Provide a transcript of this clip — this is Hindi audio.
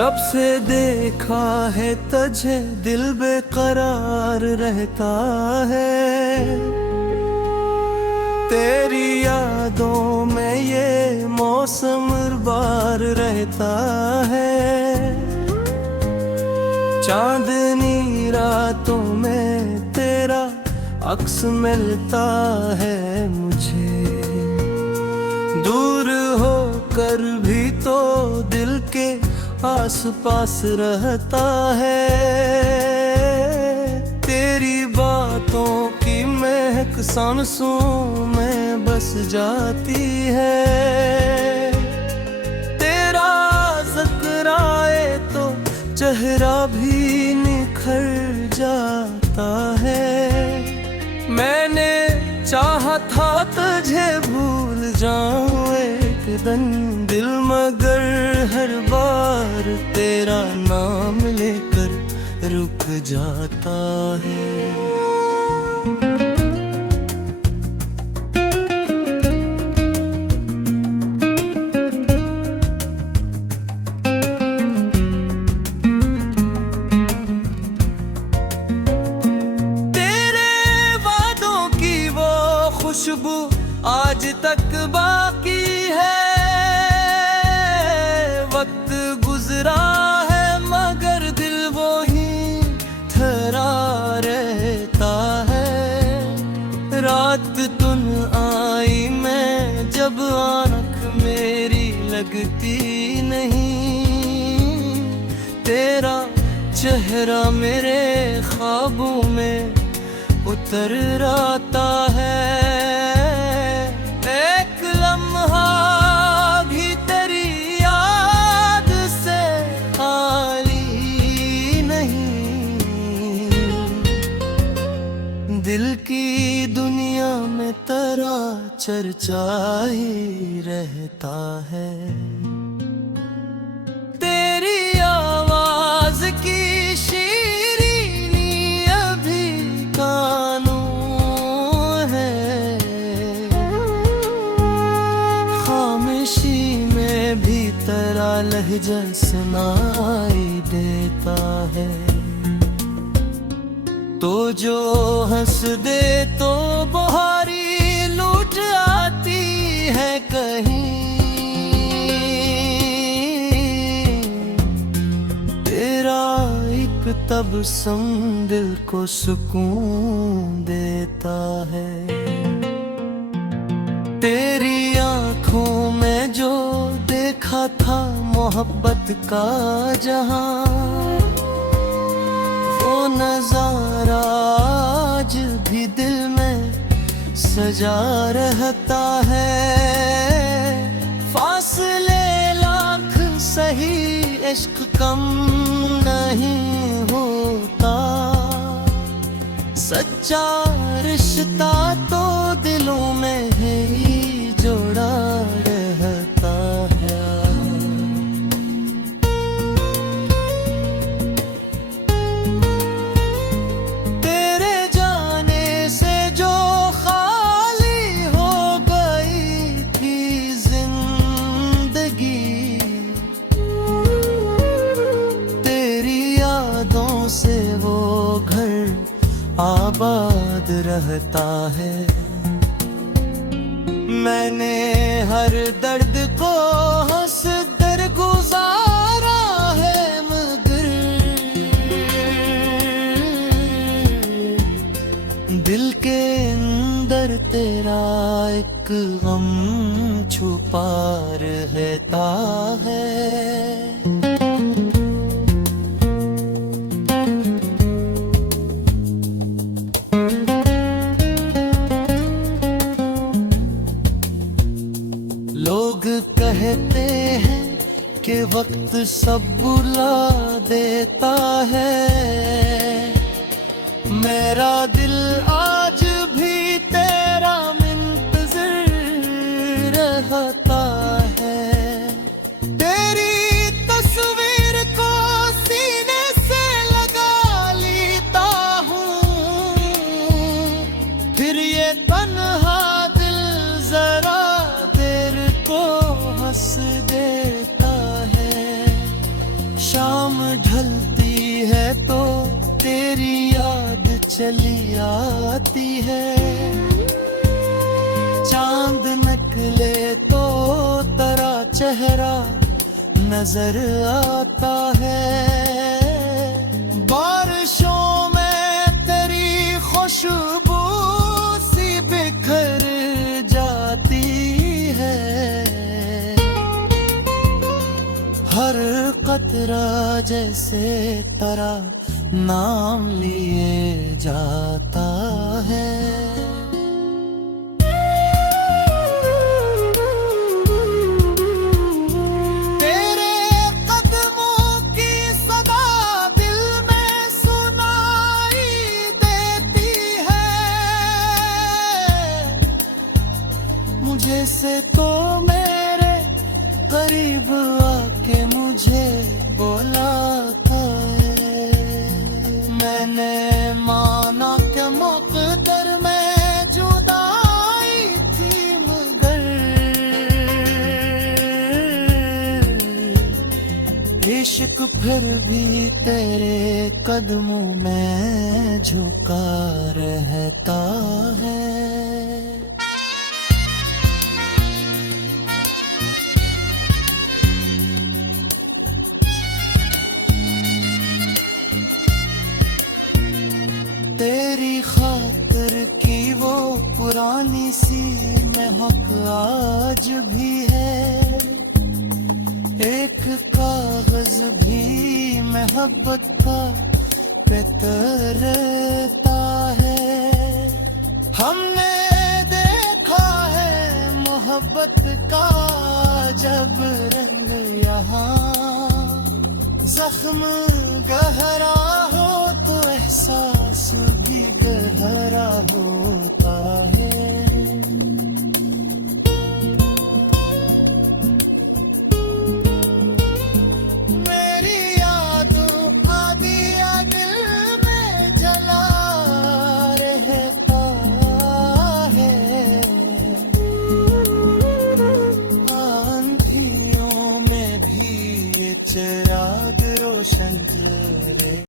जब से देखा है तुझे दिल बेकरार रहता है। तेरी यादों में ये मौसम बार रहता है। चांदनी रातों में तेरा अक्स मिलता है मुझे। दूर होकर भी तो दिल के आस पास रहता है। तेरी बातों की महक सांसों में बस जाती है। तेरा ज़िक्र आए तो चेहरा भी निखर जाता है। मैंने चाहा था तुझे भूल जाऊं एक दिन दिल, मगर हर बार तेरा नाम लेकर रुक जाता है। खुशबू आज तक बाकी है। वक्त गुजरा है मगर दिल वो ही ठहरा रहता है। रात तुम आई मैं जब आँख मेरी लगती नहीं। तेरा चेहरा मेरे ख्वाबों में उतर आता है। एक लम्हा भी तेरी याद से खाली नहीं। दिल की दुनिया में तेरा चर्चा ही रहता है। तेरी आवाज की तेरा लहजा सुनाई देता है। तो जो हंस दे तो बुहारी लूट आती है कहीं। तेरा एक तबस्सुम दिल को सुकून देता है। तेरी आँखों में जो देखा था मोहब्बत का जहां, वो नजारा आज भी दिल में सजा रहता है। फासले लाख सही इश्क कम नहीं होता। सच्चा रिश्ता तो दिलों में ही जोड़ा रहता है। तेरे जाने से जो खाली हो गई थी जिंदगी, तेरी यादों से वो घर आबाद रहता है। मैंने हर दर्द को हंस कर गुजारा है मगर दिल के अंदर तेरा एक गम छुपा रहता है। लोग कहते हैं कि वक्त सब बुला देता है। मेरा दिल आज भी तेरा मुंतज़िर रहता है। तेरी तस्वीर को सीने से लगा लेता हूँ, फिर ये तन्हा दिल जरा हंस देता है। चली आती है। चांद निकले तो तेरा चेहरा नजर आता है। बारिशों में तेरी खुशबू सी बिखर जाती है। हर कतरा जैसे तेरा नाम लिए जाता है। तेरे कदमों की सदा दिल में सुनाई देती है। मुझे से तो मेरे करीब आके मुझे बुलाता है। मैंने माना कि मुक़द्दर में जुदाई थी, मगर इश्क फिर भी तेरे कदमों में झुका रहता है। तेरी खातिर की वो पुरानी सी महक आज भी है। एक कागज भी मोहब्बत का बेतरता है। हमने देखा है मोहब्बत का जब रंग यहाँ जख्म